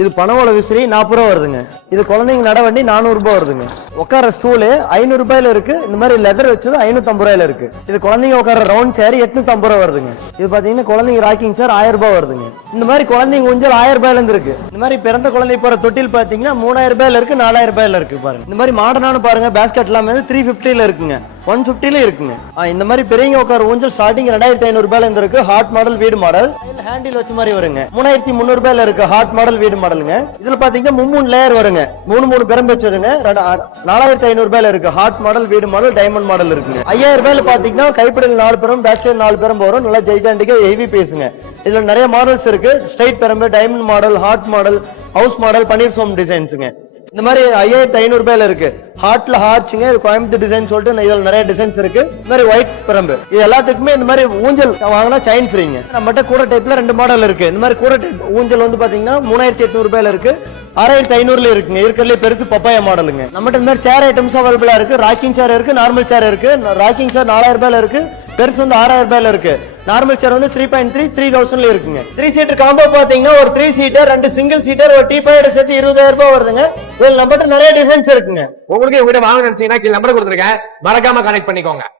இது பனவோல விசிறி 40 ரூபா வருதுங்க. இது குழந்தைங்க நடவண்டி 400 ரூபாய் வருதுங்க. உட்கார ஸ்டூலு 500 ரூபாயில இருக்கு. இந்த மாதிரி லெதர் வச்சது 550 ரூபாயில இருக்கு. இது குழந்தைங்க உட்கார ரவுண்ட் சேர் 850 ரூபாய் வருதுங்க. இது பாத்தீங்கன்னா குழந்தைங்க ராக்கிங் சேர் 1000 ரூபாய் வருதுங்க. இந்த மாதிரி குழந்தைங்க ஊஞ்சல் 1000 ரூபாயில இருந்து இருக்கு. இந்த மாதிரி பிறந்த குழந்தை போற தொட்டில் பாத்தீங்கன்னா 3000 ரூபாயில இருக்கு, 4000 ரூபாயில இருக்கு பாருங்க. இந்த மாதிரி மாடர்னான பாருங்க பேஸ்கெட் எல்லாமே 350ல இருக்குங்க, 150ல இருக்குங்க. இந்த மாதிரி பெரியவங்க உட்கார ஊஞ்சல் ஸ்டார்டிங் 2500 ரூபாயில இருந்து இருக்கு. ஹார்ட் மாடல் வீடு மாடல் ஹேண்டில் வச்ச மாதிரி வருங்க. 3300 ரூபாயில இருக்கு ஹார்ட் மாடல் வீடு மாடலுங்க. இதுல பாத்தீங்கன்னா 3 லேயர் வருங்க, 3 பெரம் வச்சதுங்க. 4500 ரூபாயில இருக்கு ஹார்ட் மாடல் வீடு மாடல் டைமண்ட் மாடல் இருக்குங்க. 5000 ரூபாயில பாத்தீங்கன்னா கைப்பிடல் 4 பெரம், பேக் சைடு 4 பெரம் வரும். நல்லா ஜெய்ஜாண்டிக்கா ஹெவி பேசுங்க. இதுல நிறைய மாடல்ஸ் இருக்கு. ஸ்ட்ரைட் பெரம்பு, diamond model, heart model, house model, பன்னீர் சோம் டிசைன்ஸுங்க. இந்த மாதிரி 5500 ரூபாயில இருக்கு. ஹார்ட்ல ஹார்ச்சுங்க. இது கோயம்புத்தூர் டிசைன் சொல்லிட்டு இதுல நிறைய டிசைன்ஸ் இருக்கு. இந்த மாதிரி ஒயிட் பிரம்பு இது எல்லாத்துக்குமே இந்த மாதிரி ஊஞ்சல் வாங்கினா செயின் ஃப்ரீங்க. நம்மகிட்ட கூட டைப்ல 2 மாடல் இருக்கு. இந்த மாதிரி கூட டைப் ஊஞ்சல் வந்து பாத்தீங்கன்னா 3800 ரூபாயில இருக்கு, 6500ல இருக்குங்க. இருக்கிறதுல பெருசு பப்பாயா மாடலுங்க. நம்மகிட்ட இந்த மாதிரி சேர் ஐட்டம்ஸ் அவைலபிளா இருக்கு. ராக்கிங் சேர் இருக்கு, நார்மல் சேர் இருக்கு. ராக்கிங் சேர் 4000 ரூபாயில இருக்கு, பெருசு வந்து 6000 ரூபாயில இருக்கு. நார்மல் சேர் வந்து 3.3 3000ல இருக்குங்க. 3 சீட்டர் காம்போ பாத்தீங்கன்னா ஒரு 3 சீட்டர், 2 சிங்கிள் சீட்டர், ஒரு டீபாயோட சேர்த்து 20000 ரூபாய் வருதுங்க. இதுல நம்மகிட்ட நிறைய டிசைன்ஸ் இருக்குங்க. உங்களுக்கு உங்ககிட்ட வாங்க நினைச்சீங்கன்னா கீழ நம்பர் கொடுத்துருக்கேன், மறக்காம கனெக்ட் பண்ணிக்கோங்க.